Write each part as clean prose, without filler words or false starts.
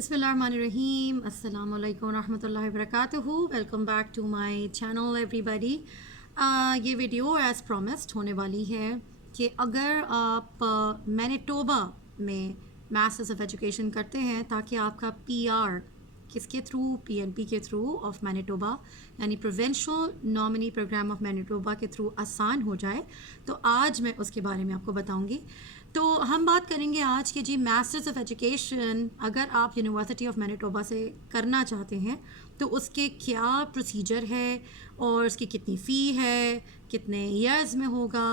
बिस्मिल्लाहिर्रहमानिर्रहीम अस्सलाम वालेकुम रहमतुल्लाहि व बरकातुहू। Welcome back to my channel everybody. ये वीडियो एज़ प्रॉमिस्ड होने वाली है कि अगर आप मैनिटोबा में मास्टर्स ऑफ एजुकेशन करते हैं ताकि आपका पीआर किसके थ्रू, पीएनपी के थ्रू ऑफ मैनिटोबा यानी provincial nominee program of Manitoba के थ्रू आसान हो जाए, तो आज मैं उसके बारे में आपको बताऊंगी। तो हम बात करेंगे आज के जी मास्टर्स ऑफ एजुकेशन अगर आप यूनिवर्सिटी ऑफ मैनिटोबा से करना चाहते हैं तो उसके क्या प्रोसीजर है और उसकी कितनी फ़ी है, कितने ईयर्स में होगा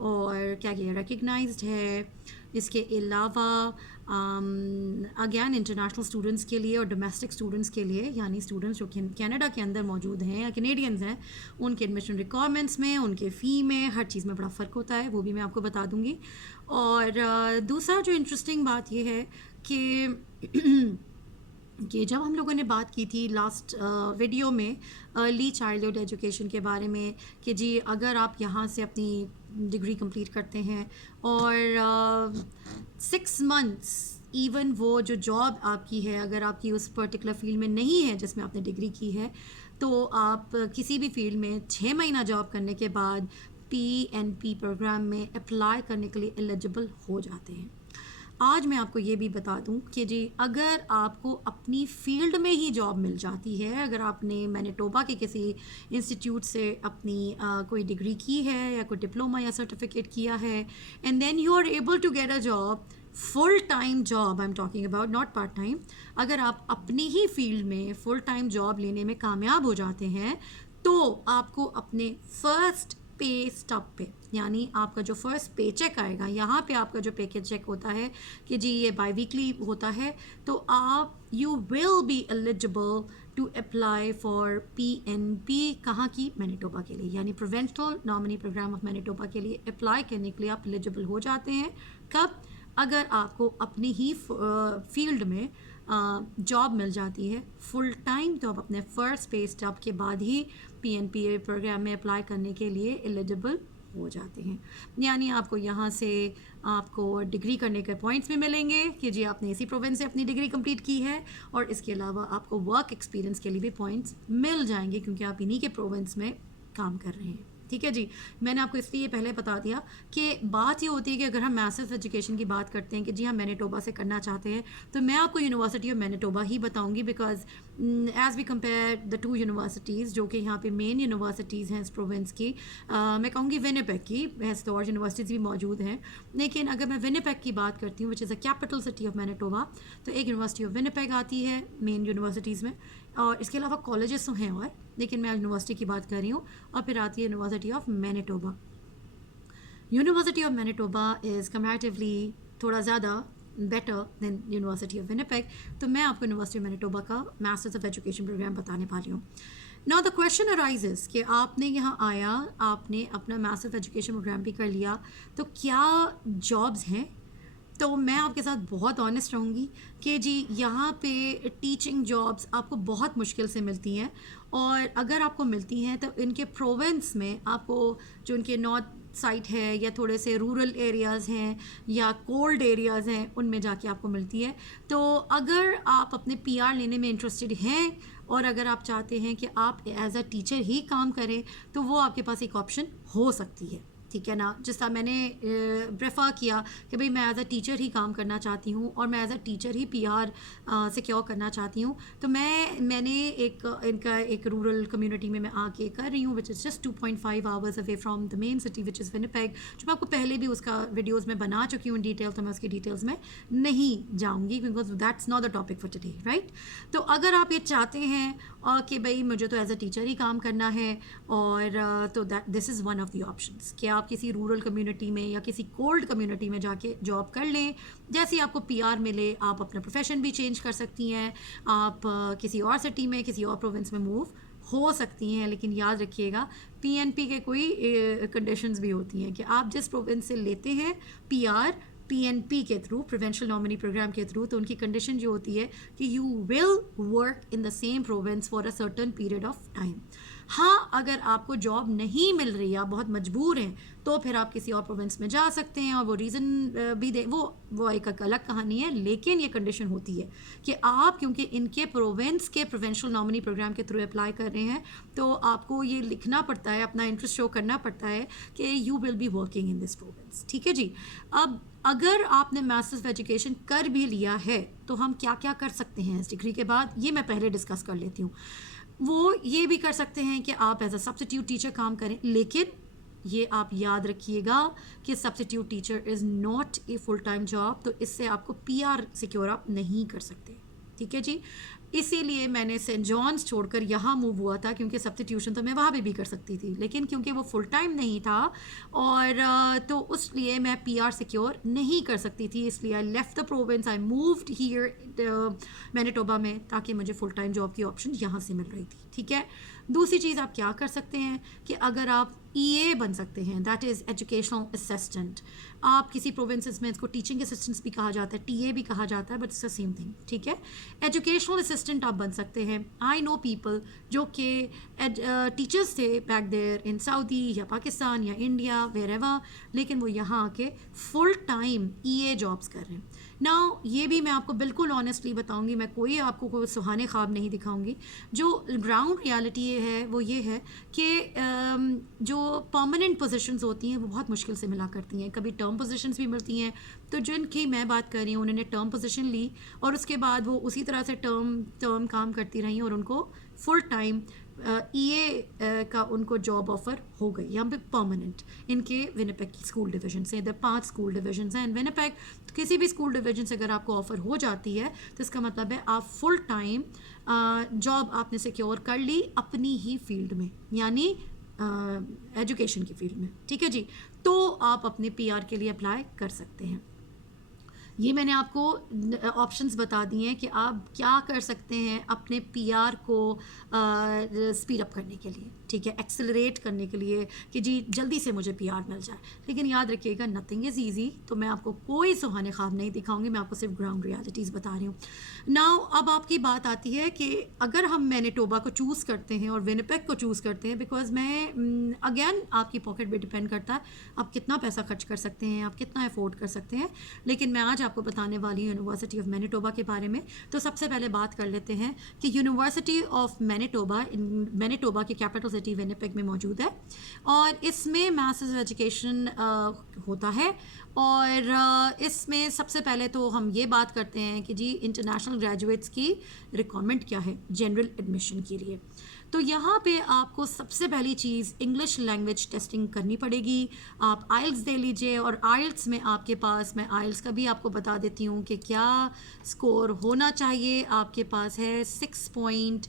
और क्या ये रिकग्नाइज्ड है। इसके अलावा अगेन इंटरनेशनल स्टूडेंट्स के लिए और डोमेस्टिक स्टूडेंट्स के लिए यानी स्टूडेंट्स जो कनाडा के अंदर मौजूद हैं या कैनेडियंस हैं, उनके एडमिशन रिक्वायरमेंट्स में, उनके फ़ी में, हर चीज़ में बड़ा फ़र्क होता है, वो भी मैं आपको बता दूँगी। और दूसरा जो इंटरेस्टिंग बात ये है कि कि जब हम लोगों ने बात की थी लास्ट वीडियो में अर्ली चाइल्डहुड एजुकेशन के बारे में कि जी अगर आप यहाँ से अपनी डिग्री कंप्लीट करते हैं और 6 मंथ्स इवन वो जो जॉब आपकी है अगर आपकी उस पर्टिकुलर फील्ड में नहीं है जिसमें आपने डिग्री की है, तो आप किसी भी फील्ड में 6 महीना जॉब करने के बाद पीएनपी प्रोग्राम में अप्लाई करने के लिए एलिजिबल हो जाते हैं। आज मैं आपको ये भी बता दूं कि जी अगर आपको अपनी फील्ड में ही जॉब मिल जाती है, अगर आपने मैनिटोबा के किसी इंस्टीट्यूट से अपनी कोई डिग्री की है या कोई डिप्लोमा या सर्टिफिकेट किया है and then you are able to get a job, full time job I am talking about, not part time, अगर आप अपनी ही फील्ड में फुल टाइम जॉब लेने में कामयाब हो जाते हैं तो आपको अपने फर्स्ट पे स्टॉप पे यानी आपका जो फर्स्ट पे चेक आएगा, यहाँ पे आपका जो पे चेक होता है कि जी ये बाई वीकली होता है, तो आप you will be eligible to apply for PNP. कहाँ की? मैनिटोबा के लिए, यानी provincial nominee program of Manitoba के लिए अप्लाई करने के लिए आप एलिजिबल हो जाते हैं। कब? अगर आपको अपनी ही फील्ड में जॉब मिल जाती है फुल टाइम, तो आप अपने फर्स्ट पे स्टॉप के बाद ही पीएनपी प्रोग्राम में अप्लाई करने के लिए एलिजिबल हो जाते हैं। यानी आपको यहाँ से आपको डिग्री करने के पॉइंट्स भी मिलेंगे कि जी आपने इसी प्रोविंस से अपनी डिग्री कंप्लीट की है, और इसके अलावा आपको वर्क एक्सपीरियंस के लिए भी पॉइंट्स मिल जाएंगे क्योंकि आप इन्हीं के प्रोविंस में काम कर रहे हैं। ठीक है जी, मैंने आपको इसलिए पहले बता दिया कि बात ये होती है कि अगर हम मास्टर्स एजुकेशन की बात करते हैं कि जी हम मैनिटोबा से करना चाहते हैं तो मैं आपको यूनिवर्सिटी ऑफ मैनिटोबा ही बताऊंगी, because as we compare the two universities जो कि यहाँ पे मेन यूनिवर्सिटीज़ हैं इस प्रोविंस की, मैं कहूँगी विनिपेग की, वैसे तो और यूनिवर्सिटीज़ भी मौजूद हैं, लेकिन अगर मैं विनिपेग की बात करती हूँ which is a capital city of Manitoba, तो एक यूनिवर्सिटी ऑफ विनिपेग आती है मेन यूनिवर्सिटीज़ में, और इसके अलावा कॉलेजेस तो हैं और, लेकिन मैं यूनिवर्सिटी की बात कर रही हूँ, और फिर आती है university of Manitoba. University of Manitoba is comparatively थोड़ा ज़्यादा better than university of Winnipeg, तो मैं आपको यूनिवर्सिटी ऑफ मैनिटोबा का मास्टर्स ऑफ एजुकेशन प्रोग्राम बताने वाली हूँ। नाउ द क्वेश्चन अराइजेस कि आपने यहाँ आया, आपने अपना मास्टर्स ऑफ एजुकेशन प्रोग्राम भी कर लिया, तो क्या जॉब्स हैं? तो मैं आपके साथ बहुत ऑनेस्ट रहूँगी कि जी यहाँ पे टीचिंग जॉब्स आपको बहुत मुश्किल से मिलती हैं, और अगर आपको मिलती हैं तो इनके प्रोविंस में आपको, जो इनके नॉर्थ साइड है या थोड़े से रूरल एरियाज़ हैं या कोल्ड एरियाज़ हैं, उनमें जाके आपको मिलती है। तो अगर आप अपने पीआर लेने में इंटरेस्टेड हैं और अगर आप चाहते हैं कि आप एज अ टीचर ही काम करें, तो वो आपके पास एक ऑप्शन हो सकती है। ठीक है ना, जिस तरह मैंने प्रेफर किया कि भाई मैं एज अ टीचर ही काम करना चाहती हूँ और मैं एज अ टीचर ही पीआर सिक्योर करना चाहती हूँ, तो मैंने इनका एक रूरल कम्युनिटी में मैं आके कर रही हूँ, which is just 2.5 hours away from the main city which is Winnipeg, जो मैं आपको पहले भी उसका वीडियोज़ में बना चुकी हूँ इन डिटेल, तो मैं उसकी डिटेल्स में नहीं जाऊँगी because that's not the topic for today, right. तो अगर आप ये चाहते हैं कि भाई मुझे तो एज अ टीचर ही काम करना है, और तो that this is one of the options कि आप किसी रूरल कम्युनिटी में या किसी कोल्ड कम्युनिटी में जाके जॉब कर लें, जैसे आपको पीआर मिले आप अपना प्रोफेशन भी चेंज कर सकती हैं, आप किसी और सिटी में किसी और प्रोविंस में मूव हो सकती हैं, लेकिन याद रखिएगा पीएनपी के कोई कंडीशंस भी होती हैं कि आप जिस प्रोविंस से लेते हैं पीआर PNP के थ्रू, प्रोविंशियल नॉमिनी प्रोग्राम के थ्रू, तो उनकी कंडीशन जो होती है कि you will work in the same province for a certain period of time. हाँ, अगर आपको जॉब नहीं मिल रही है, आप बहुत मजबूर हैं, तो फिर आप किसी और प्रोविंस में जा सकते हैं और वो रीज़न भी दे, वो एक अलग कहानी है। लेकिन ये कंडीशन होती है कि आप क्योंकि इनके प्रोविंस के प्रोविंशियल नॉमिनी प्रोग्राम के थ्रू अप्लाई कर रहे हैं, तो आपको ये लिखना पड़ता है, अपना इंटरेस्ट शो करना पड़ता है कि you will be working in this province. ठीक है जी। अब अगर आपने मास्टर्स ऑफ एजुकेशन कर भी लिया है तो हम क्या क्या कर सकते हैं इस डिग्री के बाद, ये मैं पहले डिस्कस कर लेती हूँ। वो ये भी कर सकते हैं कि आप एज अ सब्स्टिट्यूट टीचर काम करें, लेकिन ये आप याद रखिएगा कि substitute teacher is not a full time job, तो इससे आपको PR सिक्योर आप नहीं कर सकते। ठीक है जी। इसीलिए मैंने सेंट जॉन्स छोड़कर यहाँ मूव हुआ था, क्योंकि सब्स्टिट्यूशन तो मैं वहाँ भी कर सकती थी, लेकिन क्योंकि वो फुल टाइम नहीं था और तो उसलिए मैं PR सिक्योर नहीं कर सकती थी, इसलिए I left the province, I moved here Manitoba में, ताकि मुझे फुल टाइम जॉब की ऑप्शन यहाँ से मिल रही थी। ठीक है। दूसरी चीज़ आप क्या कर सकते हैं कि अगर आप EA बन सकते हैं, दैट इज़ एजुकेशनल असिस्टेंट। आप किसी प्रोविंसेस में इसको टीचिंग असिस्टेंट्स भी कहा जाता है, TA भी कहा जाता है, but it's the same thing. ठीक है। एजुकेशनल असिस्टेंट आप बन सकते हैं। आई नो पीपल जो कि टीचर्स थे बैक देयर इन सऊदी या पाकिस्तान या इंडिया वेर एवर, लेकिन वो यहाँ आके फुल टाइम EA जॉब्स कर रहे हैं। नाउ ये भी मैं आपको बिल्कुल ऑनेस्टली बताऊंगी, मैं कोई आपको कोई सुहाने ख्वाब नहीं दिखाऊंगी। जो ग्राउंड रियलिटी है वो ये है कि जो परमानेंट पोजीशंस होती हैं वो बहुत मुश्किल से मिला करती हैं, कभी टर्म पोजीशंस भी मिलती हैं। तो जिनकी मैं बात कर रही हूँ उन्होंने टर्म पोजीशन ली और उसके बाद वो उसी तरह से टर्म काम करती रही और उनको फुल टाइम EA का उनको जॉब ऑफ़र हो गई यहाँ पे परमानेंट। इनके विनिपेग की स्कूल डिवीजन से, इधर 5 स्कूल डिवीजन हैं इन विनिपेग, तो किसी भी स्कूल डिवीजन से अगर आपको ऑफ़र हो जाती है तो इसका मतलब है आप फुल टाइम जॉब आपने सिक्योर कर ली अपनी ही फील्ड में, यानी एजुकेशन की फील्ड में। ठीक है जी। तो आप अपने PR के लिए अप्लाई कर सकते हैं। ये मैंने आपको ऑप्शंस बता दिए हैं कि आप क्या कर सकते हैं अपने PR को स्पीड अप करने के लिए। ठीक है। एक्सेलरेट करने के लिए कि जी जल्दी से मुझे PR मिल जाए। लेकिन याद रखिएगा नथिंग इज़ ईजी, तो मैं आपको कोई सुहाने ख्वाब नहीं दिखाऊंगी, मैं आपको सिर्फ ग्राउंड रियलिटीज़ बता रही हूँ। नाउ अब आपकी बात आती है कि अगर हम मैनिटोबा को चूज़ करते हैं और विनिपेग को चूज़ करते हैं, बिकॉज मैं अगेन आपकी पॉकेट पे डिपेंड करता है आप कितना पैसा खर्च कर सकते हैं, आप कितना अफोर्ड कर सकते हैं। लेकिन मैं आज आपको बताने वाली हूँ यूनिवर्सिटी ऑफ मैनिटोबा के बारे में। तो सबसे पहले बात कर लेते हैं कि यूनिवर्सिटी ऑफ मैनिटोबा की कैपिटल सिटी विनिपेग में मौजूद है और इसमें मास्टर्स ऑफ एजुकेशन होता है। और इसमें सबसे पहले तो हम ये बात करते हैं कि जी इंटरनेशनल ग्रेजुएट्स की रिक्वायरमेंट क्या है जनरल एडमिशन के लिए। तो यहाँ पे आपको सबसे पहली चीज़ इंग्लिश लैंग्वेज टेस्टिंग करनी पड़ेगी। आप आइल्स दे लीजिए और आइल्स में आपके पास, मैं आइल्स का भी आपको बता देती हूँ कि क्या स्कोर होना चाहिए। आपके पास है 6.5।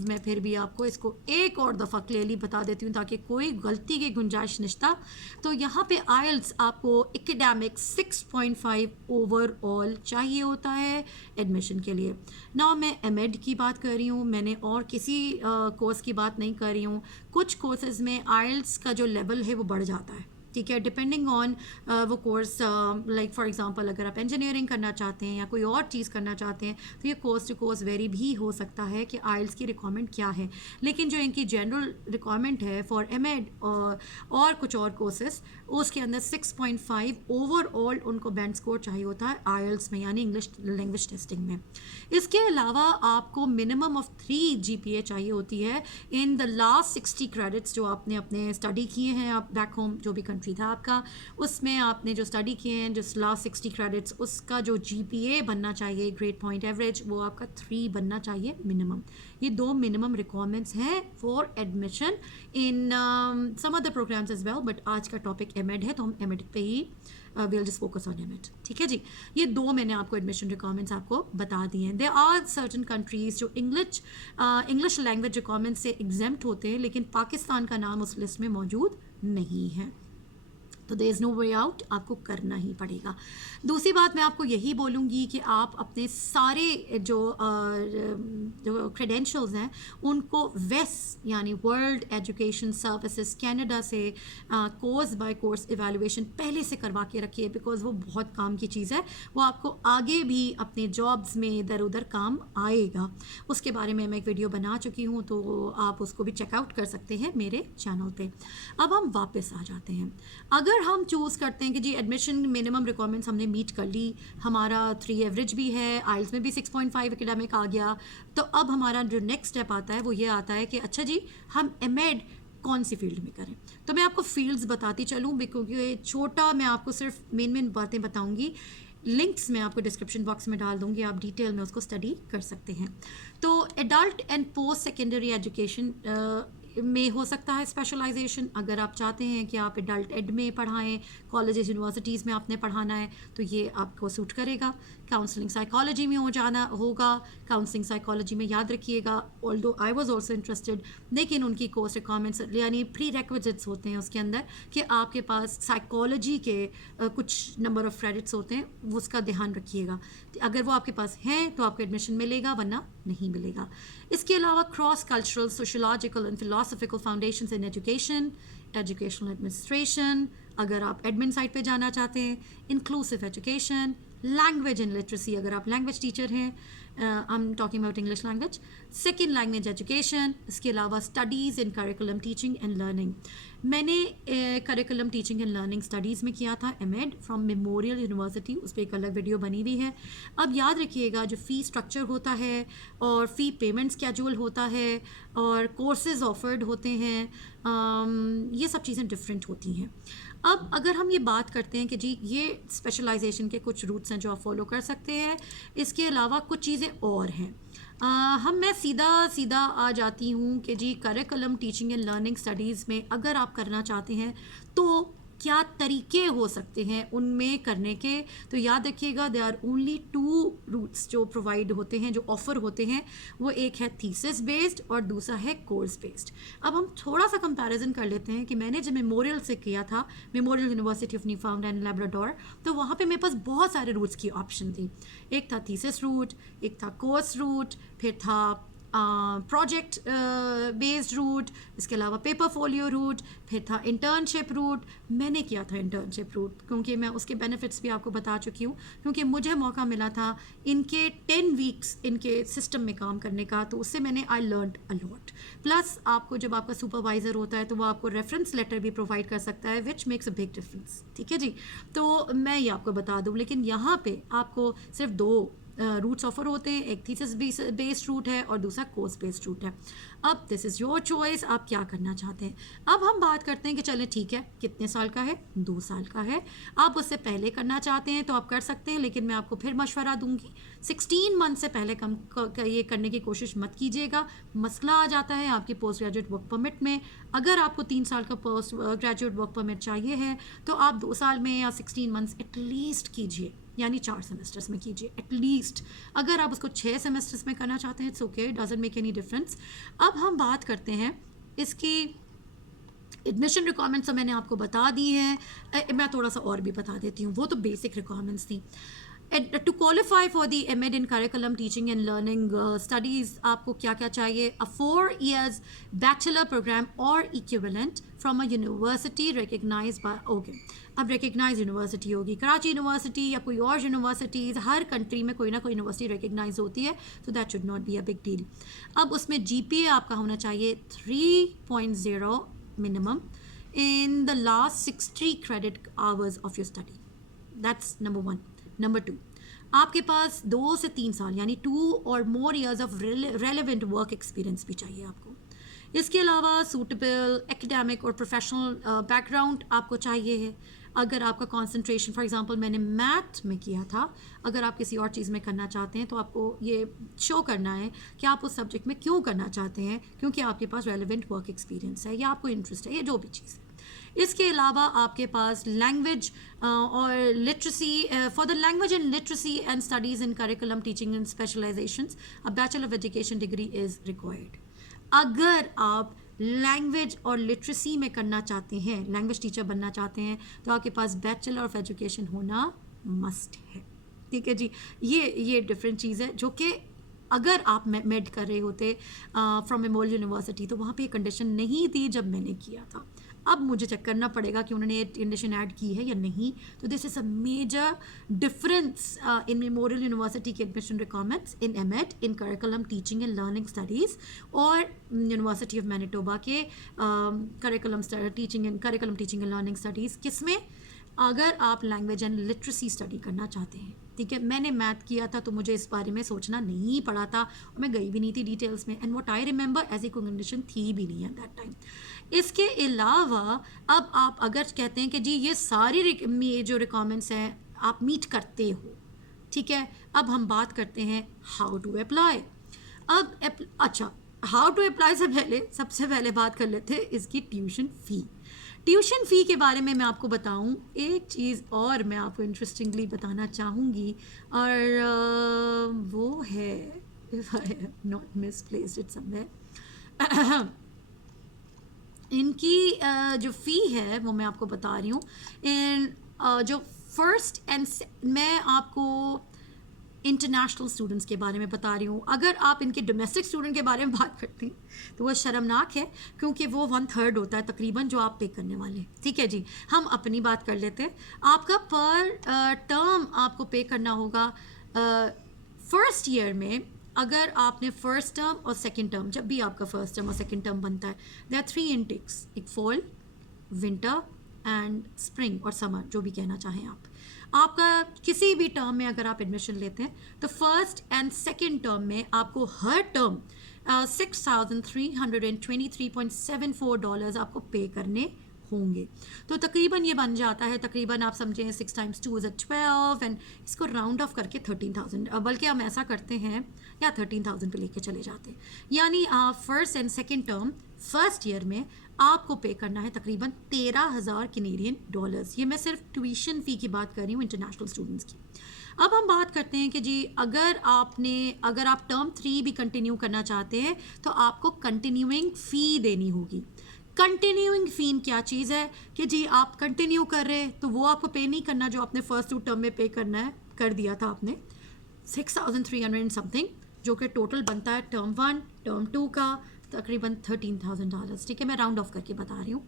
मैं फिर भी आपको इसको एक और दफ़ा क्लियरली बता देती हूँ ताकि कोई गलती की गुंजाइश निश्ता। तो यहाँ पे आइल्स आपको एकेडमिक 6.5 ओवरऑल चाहिए होता है एडमिशन के लिए। ना मैं एमएड की बात कर रही हूँ, मैंने और किसी कोर्स की बात नहीं कर रही हूँ। कुछ कोर्सेज़ में आइल्स का जो लेवल है वो बढ़ जाता है। ठीक है, डिपेंडिंग ऑन वो कोर्स। लाइक फॉर एग्जांपल अगर आप इंजीनियरिंग करना चाहते हैं या कोई और चीज़ करना चाहते हैं तो ये कोर्स टू कोर्स वेरी भी हो सकता है कि आइल्स की रिक्वायरमेंट क्या है। लेकिन जो इनकी जनरल रिक्वायरमेंट है फॉर एमएड और कुछ और कोर्सेस, उसके अंदर 6.5 ओवरऑल उनको बैंड स्कोर चाहिए होता है आइल्स में, यानी इंग्लिश लैंग्वेज टेस्टिंग में। इसके अलावा आपको मिनिमम ऑफ 3 GPA चाहिए होती है इन द लास्ट 60 क्रेडिट्स जो आपने अपने स्टडी किए हैं। आप बैक होम जो भी कंट्री था आपका, उसमें आपने जो स्टडी किए हैं जिस लास्ट 60 क्रेडिट्स, उसका जो GPA बनना चाहिए, ग्रेड पॉइंट एवरेज, वो आपका 3 बनना चाहिए मिनिमम। ये 2 मिनिमम रिक्वायरमेंट्स हैं for admission in some other programs as well, but आज का टॉपिक एमएड है तो हम एमएड पे ही we'll just focus on MEd. ठीक है जी। ये 2 मैंने आपको एडमिशन रिक्वायरमेंट्स आपको बता दिए हैं। देयर आर सर्टन कंट्रीज़ जो इंग्लिश लैंग्वेज रिक्वायरमेंट से एग्जेम्प्ट होते हैं, लेकिन पाकिस्तान का नाम उस लिस्ट में मौजूद नहीं है। तो there is no way out, आपको करना ही पड़ेगा। दूसरी बात मैं आपको यही बोलूँगी कि आप अपने सारे जो क्रेडेंशियल्स हैं उनको वेस यानी वर्ल्ड एजुकेशन सर्विसेज कनाडा से कोर्स बाय कोर्स इवैल्यूएशन पहले से करवा के रखिए, बिकॉज़ वो बहुत काम की चीज़ है, वो आपको आगे भी अपने जॉब्स में इधर उधर काम आएगा। उसके बारे में मैं एक वीडियो बना चुकी हूँ, तो आप उसको भी चेकआउट कर सकते हैं मेरे चैनल पे। अब हम वापस आ जाते हैं। अगर हम चूज़ करते हैं कि जी एडमिशन मिनिमम रिक्वायरमेंट्स हमने मीट कर ली, हमारा 3 एवरेज भी है, आइल्स में भी 6.5 एकेडमिक आ गया, तो अब हमारा जो नेक्स्ट स्टेप आता है वो ये आता है कि अच्छा जी हम एमएड कौन सी फील्ड में करें। तो मैं आपको फील्ड्स बताती चलूँ, क्योंकि छोटा मैं आपको सिर्फ मेन बातें बताऊँगी। लिंक्स मैं आपको डिस्क्रिप्शन बॉक्स में डाल दूँगी, आप डिटेल में उसको स्टडी कर सकते हैं। तो adult and post secondary education में हो सकता है स्पेशलाइजेशन। अगर आप चाहते हैं कि आप एडल्ट एड में पढ़ाएं, कॉलेजेस यूनिवर्सिटीज़ में आपने पढ़ाना है, तो ये आपको सूट करेगा। काउंसलिंग साइकोलॉजी में हो जाना होगा। काउंसलिंग साइकोलॉजी में याद रखिएगा, although I was also interested, लेकिन उनकी कोर्स रिक्वायरमेंट्स यानी प्री रिक्विजिट्स होते हैं उसके अंदर कि आपके पास साइकोलॉजी के कुछ नंबर ऑफ क्रेडिट्स होते हैं, उसका ध्यान रखिएगा। अगर वो आपके पास हैं तो आपको एडमिशन मिलेगा, वरना नहीं मिलेगा। इसके अलावा cross cultural, sociological and philosophical foundations in education, educational administration, अगर आप एडमिन साइड पे जाना चाहते हैं, inclusive education, language and literacy, अगर आप लैंग्वेज टीचर हैं, I am talking about English language, second language education, इसके अलावा studies in curriculum teaching and learning. मैंने curriculum teaching and learning studies में किया था एमएड फ्रॉम मेमोरियल यूनिवर्सिटी, उस पर एक अलग वीडियो बनी हुई है। अब याद रखिएगा, जो फ़ी स्ट्रक्चर होता है और फ़ी पेमेंट स्केड्यूल होता है और कोर्सेज ऑफर्ड होते हैं, ये सब चीज़ें डिफरेंट होती हैं। अब अगर हम ये बात करते हैं कि जी ये स्पेशलाइजेशन के कुछ रूट्स हैं जो आप फॉलो कर सकते हैं, इसके अलावा कुछ चीज़ें और हैं। मैं सीधा आ जाती हूँ कि जी curriculum teaching and learning studies में अगर आप करना चाहते हैं तो क्या तरीके हो सकते हैं उनमें करने के। तो याद रखिएगा, दे आर ओनली 2 रूट्स जो प्रोवाइड होते हैं, जो ऑफ़र होते हैं। वो एक है थीसिस बेस्ड और दूसरा है कोर्स बेस्ड। अब हम थोड़ा सा कंपैरिजन कर लेते हैं कि मैंने जब मेमोरियल से किया था, memorial university of Newfoundland and Labrador, तो वहाँ पे मेरे पास बहुत सारे रूट्स की ऑप्शन थी। एक था थीसिस रूट, एक था कोर्स रूट, फिर था प्रोजेक्ट बेस्ड रूट, इसके अलावा पेपर फोलियो रूट, फिर था इंटर्नशिप रूट। मैंने किया था इंटर्नशिप रूट क्योंकि मैं उसके बेनिफिट्स भी आपको बता चुकी हूँ, क्योंकि मुझे मौका मिला था इनके 10 वीक्स इनके सिस्टम में काम करने का, तो उससे मैंने I learned a lot. Plus आपको जब आपका सुपरवाइज़र होता है तो वो आपको रेफरेंस लेटर भी प्रोवाइड कर सकता है, which makes a big difference. ठीक है जी, तो मैं ये आपको बता दूँ, लेकिन यहाँ पे आपको सिर्फ 2 रूट्स ऑफर होते हैं, एक थीसिस बेस्ड रूट है और दूसरा कोर्स बेस्ड रूट है। अब दिस इज़ योर चॉइस, आप क्या करना चाहते हैं। अब हम बात करते हैं कि चलें ठीक है, कितने साल का है, 2 साल का है। आप उससे पहले करना चाहते हैं तो आप कर सकते हैं, लेकिन मैं आपको फिर मशवरा दूंगी 16 मंथ से पहले ये करने की कोशिश मत कीजिएगा। मसला आ जाता है आपकी पोस्ट ग्रेजुएट वर्क परमिट में। अगर आपको 3 साल का पोस्ट ग्रेजुएट वर्क परमिट चाहिए है तो आप 2 साल में या 16 मंथ्स एटलीस्ट कीजिए, यानी 4 सेमेस्टर्स में कीजिए एटलीस्ट। अगर आप उसको 6 सेमेस्टर्स में करना चाहते हैं, it's okay, doesn't make any difference. अब हम बात करते हैं इसकी एडमिशन रिक्वायरमेंट्स, तो मैंने आपको बता दी हैं, मैं थोड़ा सा और भी बता देती हूँ, वो तो बेसिक रिक्वायरमेंट्स थी। To qualify for the MEd in curriculum teaching and learning studies आपको क्या क्या चाहिए? अ 4 years बैचलर प्रोग्राम और equivalent from a university recognize by, okay, अब रिकग्नाइज यूनिवर्सिटी होगी, कराची यूनिवर्सिटी या कोई और यूनिवर्सिटीज़, हर कंट्री में कोई ना कोई यूनिवर्सिटी रिकग्नाइज होती है, so that should not be a big deal. अब उसमें जीपीए आपका होना चाहिए 3.0 minimum in the last 60 credit hours of your study. That's number 1. Number 2, आपके पास 2 से 3 साल यानी 2 or more years of relevant work experience भी चाहिए आपको। इसके अलावा सूटेबल एकेडमिक और प्रोफेशनल बैकग्राउंड आपको चाहिए है। अगर आपका कंसंट्रेशन, फॉर एग्जांपल मैंने मैथ में किया था, अगर आप किसी और चीज़ में करना चाहते हैं तो आपको ये शो करना है कि आप उस सब्जेक्ट में क्यों करना चाहते हैं, क्योंकि आपके पास रेलेवेंट वर्क एक्सपीरियंस है या आपको इंटरेस्ट है, ये जो भी चीज़ है। इसके अलावा आपके पास लैंग्वेज और literacy, for the language and literacy and studies in curriculum teaching and specialisations, a bachelor of education degree is required. अगर आप लैंग्वेज और लिटरेसी में करना चाहते हैं, लैंग्वेज टीचर बनना चाहते हैं, तो आपके पास बैचलर ऑफ एजुकेशन होना मस्ट है। ठीक है जी, ये डिफरेंट चीज़ है, जो कि अगर आप मेड कर रहे होते फ्रॉम मेमोरियल यूनिवर्सिटी तो वहाँ पे ये कंडीशन नहीं थी जब मैंने किया था। अब मुझे चेक करना पड़ेगा कि उन्होंने ये कंडीशन ऐड की है या नहीं। तो this is a major difference in memorial university के admission requirements in MEd in curriculum teaching and learning studies और यूनिवर्सिटी ऑफ मैनिटोबा के curriculum teaching and learning studies, किसमें अगर आप लैंग्वेज एंड लिटरेसी स्टडी करना चाहते हैं। ठीक है, मैंने मैथ किया था तो मुझे इस बारे में सोचना नहीं पड़ा था और मैं गई भी नहीं थी डिटेल्स में, एंड व्हाट आई रिमेंबर ऐसी कोई कंडीशन थी भी नहीं एट दैट टाइम। इसके अलावा अब आप अगर कहते हैं कि जी ये सारी जो रिक्वायरमेंट्स हैं आप मीट करते हो, ठीक है, अब हम बात करते हैं हाउ टू अप्लाई। अच्छा, हाउ टू अप्लाई से पहले सबसे पहले बात कर लेते हैं इसकी ट्यूशन फ़ी। ट्यूशन फ़ी के बारे में मैं आपको बताऊं, एक चीज़ और मैं आपको इंटरेस्टिंगली बताना चाहूँगी, और वो है, if I have not misplaced it somewhere, इनकी जो फ़ी है वो मैं आपको बता रही हूँ। जो फर्स्ट एंड मैं आपको इंटरनेशनल स्टूडेंट्स के बारे में बता रही हूँ। अगर आप इनके डोमेस्टिक स्टूडेंट के बारे में बात करते हैं तो वह शर्मनाक है, क्योंकि वो 1/3 होता है तकरीबन जो आप पे करने वाले। ठीक है जी, हम अपनी बात कर लेते हैं। आपका पर टर्म आपको पे करना होगा फर्स्ट ईयर में। अगर आपने फर्स्ट टर्म और सेकंड टर्म, जब भी आपका फर्स्ट टर्म और सेकंड टर्म बनता है, देयर आर 3 इनटेक्स, एक फॉल, विंटर एंड स्प्रिंग और समर, जो भी कहना चाहें आप। आपका किसी भी टर्म में अगर आप एडमिशन लेते हैं तो फर्स्ट एंड सेकंड टर्म में आपको हर टर्म $6,323.74 आपको पे करने होंगे। तो तकरीबन ये बन जाता है, तकरीबन आप समझें 6 × 2 = 12, एंड इसको राउंड ऑफ करके 13,000, बल्कि हम ऐसा करते हैं या 13,000 पे लेके चले जाते हैं। यानी first and second term first year में आपको पे करना है तकरीबन 13,000 कैनेडियन डॉलर्स। ये मैं सिर्फ ट्यूशन फ़ी की बात कर रही हूँ इंटरनेशनल स्टूडेंट्स की। अब हम बात करते हैं कि जी अगर आप टर्म 3 भी कंटिन्यू करना चाहते हैं तो आपको कंटिन्यूइंग फ़ी देनी होगी। कंटिन्यूइंग फ़ी क्या चीज़ है कि जी आप कंटिन्यू कर रहे हैं तो वो आपको पे नहीं करना जो आपने फर्स्ट 2 टर्म में पे करना है, कर दिया था आपने 6,300 समथिंग, जो कि टोटल बनता है टर्म 1 टर्म 2 का तकरीबन $13,000। ठीक है, मैं राउंड ऑफ करके बता रही हूँ।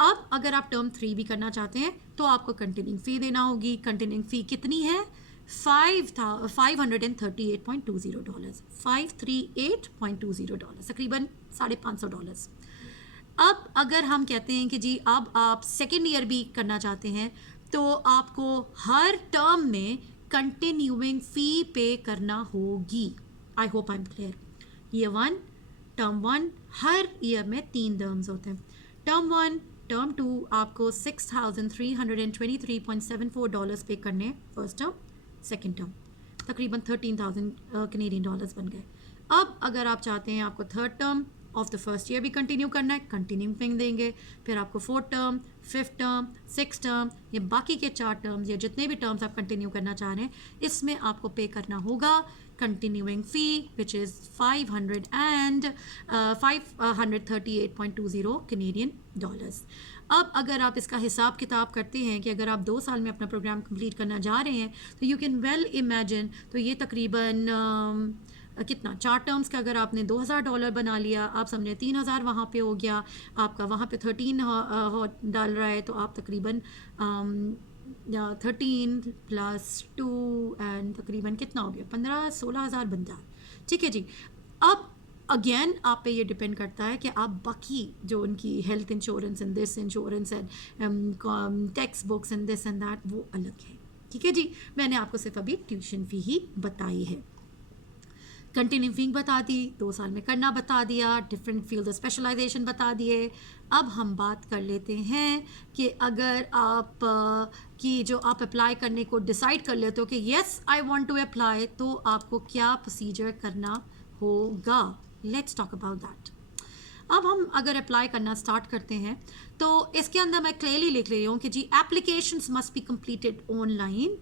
अब अगर आप टर्म 3 भी करना चाहते हैं तो आपको कंटिन्यूइंग फ़ी देना होगी। कंटिन्यूइंग फ़ी कितनी है? $538.20, $538.20, तकरीबन $550। अब अगर हम कहते हैं कि जी अब आप सेकेंड ईयर भी करना चाहते हैं तो आपको हर टर्म में कंटिन्यूइंग फ़ी पे करना होगी। I hope I am clear. Year 1 term 1 her year में 3 टर्म्स होते हैं। टर्म 1 टर्म 2 आपको $6,323.74 पे करने फर्स्ट टर्म, सेकेंड टर्म तकरीबन 13,000 कैनेडियन डॉलर्स बन गए। अब अगर आप चाहते हैं आपको third term of the first year भी कंटिन्यू करना है, कंटिन्यू फिंग देंगे, फिर आपको fourth term, fifth term, six term, ये बाकी के 4 टर्म्स या जितने भी टर्म्स आप कंटिन्यू करना चाह रहे हैं इसमें आपको पे करना होगा continuing fee which is $538.20 Canadian dollars. अब अगर आप इसका हिसाब किताब करते हैं कि अगर आप 2 साल में अपना प्रोग्राम कंप्लीट करना जा रहे हैं तो यू कैन वेल इमेजिन, तो ये तकरीबन कितना 4 टर्म्स का अगर आपने $2,000 बना लिया, आप समझे 3,000 वहाँ पे हो गया, आपका वहाँ पे 13 डाल रहा है, तो आप तकरीबन 13 + 2 एंड तकरीबन कितना हो गया 15-16,000 बनता है। ठीक है जी। अब अगेन आप पे ये डिपेंड करता है कि आप बाकी जो उनकी health insurance and this insurance and text books and this and that वो अलग है। ठीक है जी, मैंने आपको सिर्फ अभी ट्यूशन फ़ी ही बताई है, कंटिन्यू फ़ी बता दी, 2 साल में करना बता दिया, डिफरेंट फील्ड स्पेशलाइजेशन बता दिए। अब हम बात कर लेते हैं कि अगर आप जो आप अप्लाई करने को डिसाइड कर लेते हो कि yes I want to apply, तो आपको क्या प्रोसीजर करना होगा। Let's talk about that. अब हम अगर अप्लाई करना स्टार्ट करते हैं तो इसके अंदर मैं क्लियरली लिख रही हूँ कि जी applications must be completed online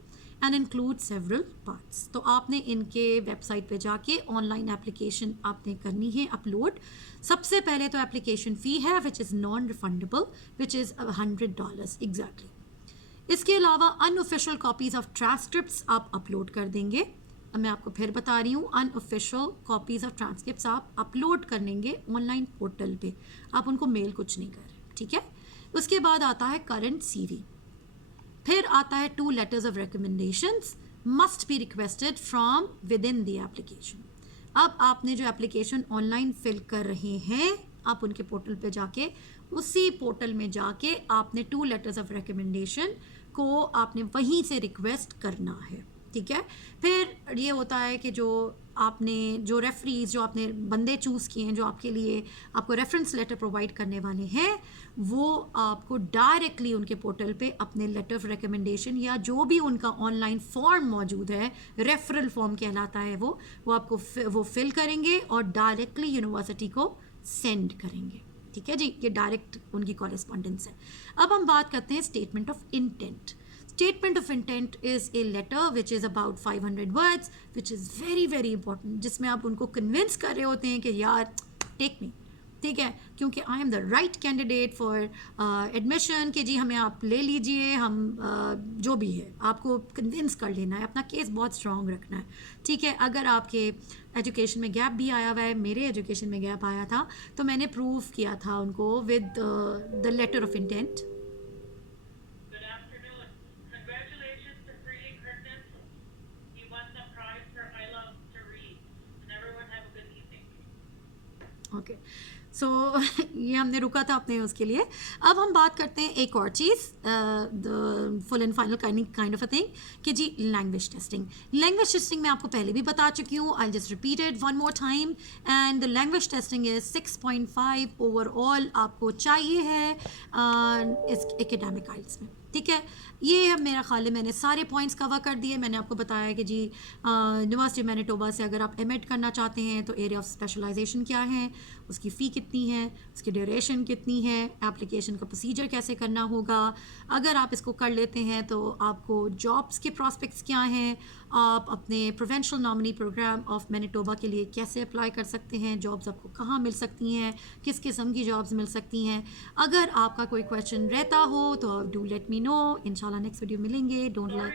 and include several parts. तो आपने इनके वेबसाइट पे जाके ऑनलाइन एप्लीकेशन आपने करनी है अपलोड। सबसे पहले तो एप्लीकेशन फ़ी है which is non refundable, which is $100 exactly. इसके अलावा अनऑफिशियल कॉपीज़ ऑफ ट्रांसक्रिप्ट्स आप अपलोड कर देंगे। अब मैं आपको फिर बता रही हूँ, अनऑफिशियल कॉपीज़ ऑफ ट्रांसक्रिप्ट्स आप अपलोड कर लेंगे ऑनलाइन पोर्टल पे, आप उनको मेल कुछ नहीं कर रहे, ठीक है। उसके बाद आता है करंट CV, फिर आता है 2 letters of recommendations must be requested from within the application। अब आपने जो एप्लीकेशन ऑनलाइन फिल कर रहे हैं, आप उनके पोर्टल पे जाके, उसी पोर्टल में जाके आपने 2 letters of recommendation को आपने वहीं से रिक्वेस्ट करना है, ठीक है। फिर ये होता है कि जो आपने जो रेफरीज, जो आपने बंदे चूज़ किए हैं जो आपके लिए आपको रेफरेंस लेटर प्रोवाइड करने वाले हैं, वो आपको डायरेक्टली उनके पोर्टल पे अपने लेटर ऑफ रिकमेंडेशन या जो भी उनका ऑनलाइन फॉर्म मौजूद है, रेफरल फॉर्म कहलाता है वो आपको वो फिल करेंगे और डायरेक्टली यूनिवर्सिटी को सेंड करेंगे, ठीक है जी। ये डायरेक्ट उनकी कॉरेस्पॉन्डेंस है। अब हम बात करते हैं statement of intent. Statement of intent is a letter which is about 500 words, which is very very important, जिसमें आप उनको कन्विंस कर रहे होते हैं कि यार टेक मी, ठीक है, क्योंकि I am the right candidate for admission, कि जी हमें आप ले लीजिए, हम जो भी है आपको कन्विंस कर लेना है, अपना केस बहुत स्ट्रॉन्ग रखना है, ठीक है। अगर आपके एजुकेशन में गैप भी आया हुआ है, मेरे एजुकेशन में गैप आया था, तो मैंने प्रूव किया था उनको with the letter of intent. Okay so ये हमने रुका था अपने उसके लिए। अब हम बात करते हैं एक और चीज़, the full and final kind of a thing, कि जी लैंग्वेज टेस्टिंग। लैंग्वेज टेस्टिंग मैं आपको पहले भी बता चुकी हूँ, I just repeat it one more time, and the language testing is 6.5 overall आपको चाहिए है इस एकेडमिक आइल्स में, ठीक है। ये मेरा ख्याल है मैंने सारे पॉइंट्स कवर कर दिए। मैंने आपको बताया कि जी यूनिवर्सिटी ऑफ मैनिटोबा से अगर आप एमएड करना चाहते हैं तो एरिया ऑफ स्पेशलाइजेशन क्या है, उसकी फ़ी कितनी है, उसकी ड्यूरेशन कितनी है, एप्लीकेशन का प्रोसीजर कैसे करना होगा, अगर आप इसको कर लेते हैं तो आपको जॉब्स के प्रॉस्पेक्ट्स क्या हैं, आप अपने provincial nominee program of Manitoba के लिए कैसे अप्लाई कर सकते हैं, जॉब्स आपको कहाँ मिल सकती हैं, किस किस्म की जॉब्स मिल सकती हैं। अगर आपका कोई क्वेश्चन रहता हो तो डू लेट मी नो, इंशाल्लाह नेक्स्ट वीडियो मिलेंगे। डोंट लाइक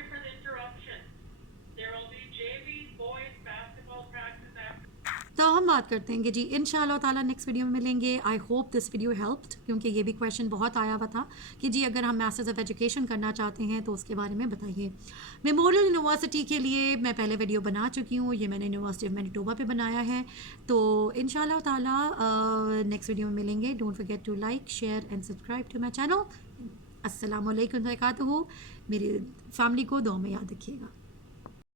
तो हम बात करते हैं कि जी इंशाल्लाह ताला नेक्स्ट वीडियो में मिलेंगे। I hope this video helped, क्योंकि ये भी क्वेश्चन बहुत आया हुआ था कि जी अगर हम मास्टर्स ऑफ एजुकेशन करना चाहते हैं तो उसके बारे में बताइए। मेमोरियल यूनिवर्सिटी के लिए मैं पहले वीडियो बना चुकी हूँ, ये मैंने यूनिवर्सिटी ऑफ मैनिटोबा पे बनाया है। तो इंशाल्लाह ताला नेक्स्ट वीडियो में मिलेंगे। Don't forget to like, share and subscribe to my channel. अस्सलामु अलैकुम वबरकातुहू। मेरी फैमिली को दुआ में याद रखिएगा।